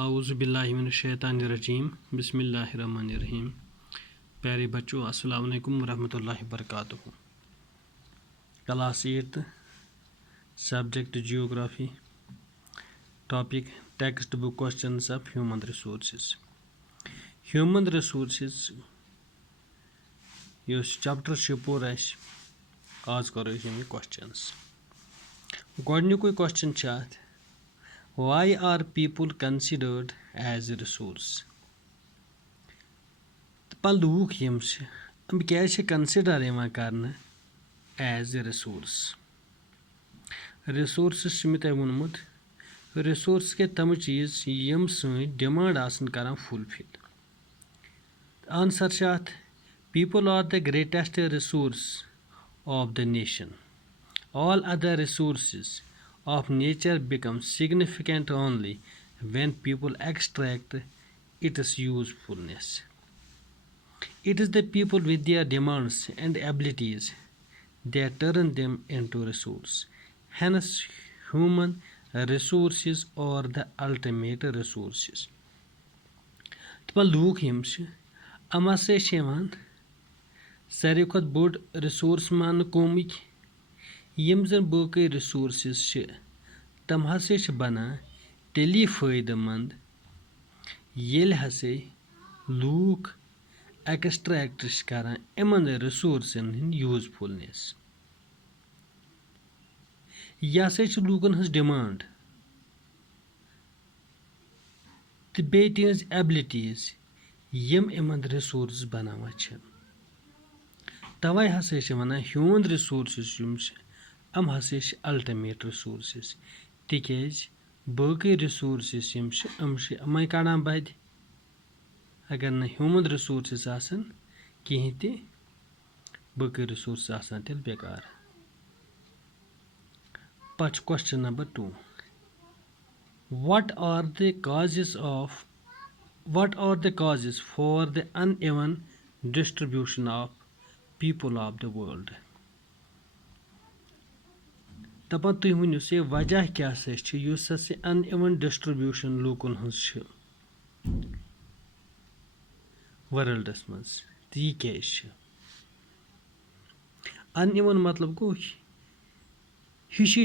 आऊज़ु बिल्लाहि मिनश शैतानिर रजीम बिस्मिल्लाहिर रहमानिर रहीम। प्यारे बच्चों, अस्सलाम वालेकुम रहमतुल्लाहि वबरकातुहू। Class 8 subject geography, topic text book questions of human resources. Human resources yes chapter छ पोर आस आज करो यह क्वेश्चंस। गोडनिकुय क्वेश्चन छ अथ, why are people considered as a resource? पा लूक यम क्या कंसिडर कर एज ए रिसोर्स। रिसोर्स मे तह वोनमुत रिसोर्स के तम चीज़ यम सन डिमांड आसन करान फुलफिल। आंसर अथ, people are the greatest resource of the nation. All other resources of nature become significant only when people extract its usefulness. It is the people with their demands and abilities that turn them into resource. Hence, human resources are the ultimate resources. तो look यम अम हसा सारे खुद बोड़ resource मान कौमिक यम जन बाकी resources तम हसा बनान तेली फ़ायदेमंद येल हसे लूक एक्सट्रैक्ट करान इमन रिसोर्सन हिंद यूजफुलनेस। यह हसा लूकन हज डिमांड तो बे तिहज एबिलिटीज यम इमन रिसोर्स बनावान। तवे हसा वन ह्यूमन रिसोर्सेस अम हसा अल्टीमेट रिसोर्सेस, तिकाज बाकी रिसोर्सेस अम कड़ान बद अगर न ह्यूमन रिसोर्सेस आसन कहीं ते बाकी रिसोर्स आसान तेल बेकार। पच question number 2, what are the causes for the uneven distribution of people of the world? दपान तुम वनु से वजह क्या अनइवन डिस्ट्रीब्यूशन लूकन हज वर्ल्डस मज तो यह क्या अनइवन मतलब गो हिशी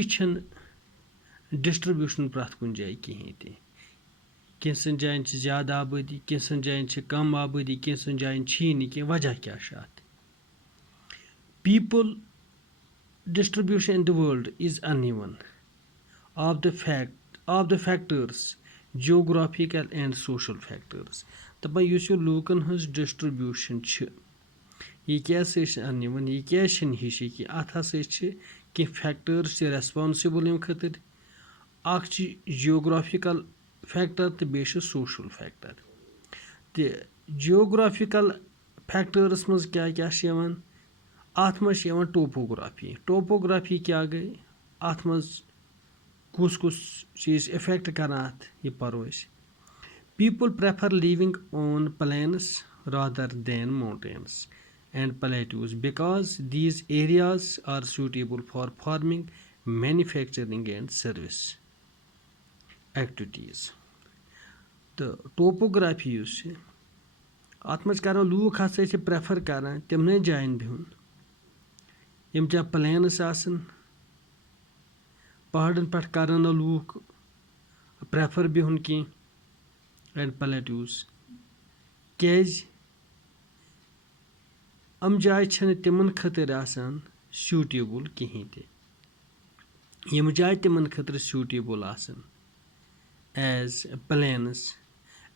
डिस्ट्रीब्यूशन प्रथ कुन जाए कहीं ते कैसन जायन ज़्यादा आबादी, कैसन जायन कम आबादी, कैसन जायन नी कह वजह क्या people distribution in the world is uneven of the factors geographical and social factors। दपान युस यह लूकन हज डिस्ट्रीब्यूशन यह क्या अनइवन, यह क्या हिशी कि अत हसा कह फैक्टर्स रेस्पॉन्सिबल अम खतर जियोग्राफिकल फैक्टर तो बे सोशल फैक्टर। तो जियोग्राफिकल फैक्टर्स मज क्या क्या अत मज टोपोग्राफी क्या गई अत मज कुस कुस चीज़ इफेक्ट कर अत यह परो। People prefer living on plains rather than mountains and plateaus because these areas are suitable for farming, manufacturing and service activities। तो टोपोग्राफी अत मज कर लूक हसा प्रेफर कर तमन जायन बिहुन यम चाह प्लेन्स आसन पहाड़न पे कर लूक प्रेफर बिहुन कह एंड प्लेट्यूज कैज अम जाय तिमन खतर आसान सूटेबल कहीं ते यम जाय तिमन खतर सूटेबल आसान एज प्लेन्स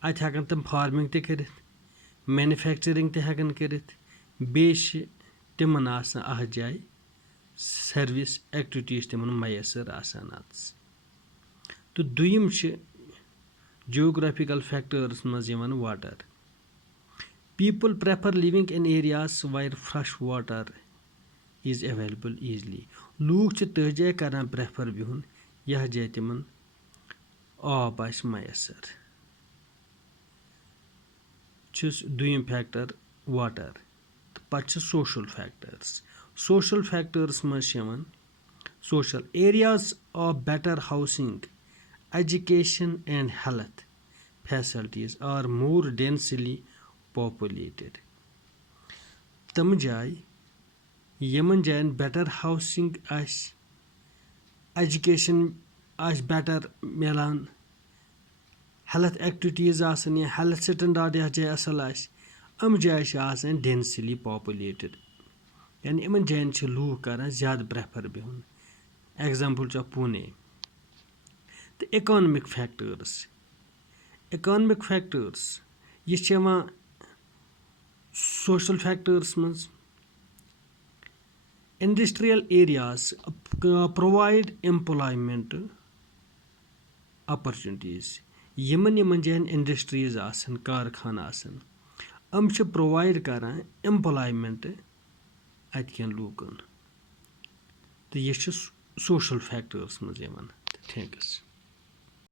अत हेकन तम फार्मिंग ते करित, मैन्युफैक्चरिंग ते हेकन करित, बेश तिमन आसान अह जाय सर्विस एक्टिविटीज तिमन मैसर आसान अत। तो दुयम जियोग्राफिकल फैक्टर्स मज water. People prefer living in areas where fresh water is available easily। Look तह जाय कर प्रेफर बिहुन यह जाय तिमन आब आस मैसर। दुयम फैक्टर वाटर। पच सोशल फैक्टर्स। सोशल फैक्टर्स मज social areas of better housing, education and health facilities are more densely populated. تم جایہِ یِمن جاین better housing آسہِ ایجوکیشن آسہِ better مِلان ہیلتھ ایکٹیویٹیٖز آسن یا ہیلتھ سٹنڈاڈ یتھ جایہِ اصل آسہِ یِم جایہِ چھِ آسان ڈینسلی پاپولیٹڈ یعنی یِمن جاین چھِ لوٗکھ کران زیادٕ پریفر بِہُن ایگزامپل چھُ پوٗنے تہٕ اِکانمک فیکٹٲرٕس یہِ چھِ یِوان سوشل فیکٹٲرٕس منٛز industrial areas provide employment opportunities یِمن جاین انڈسٹریٖز آسن کارخانہٕ آسن یِم چھِ پرووایڈ کران ایمپلایمنٹ اتہِ کٮ۪ن لوٗکن تہٕ یہِ چھُ سوشل فیکٹٲرٕس منٛز یِوان تھینکٕس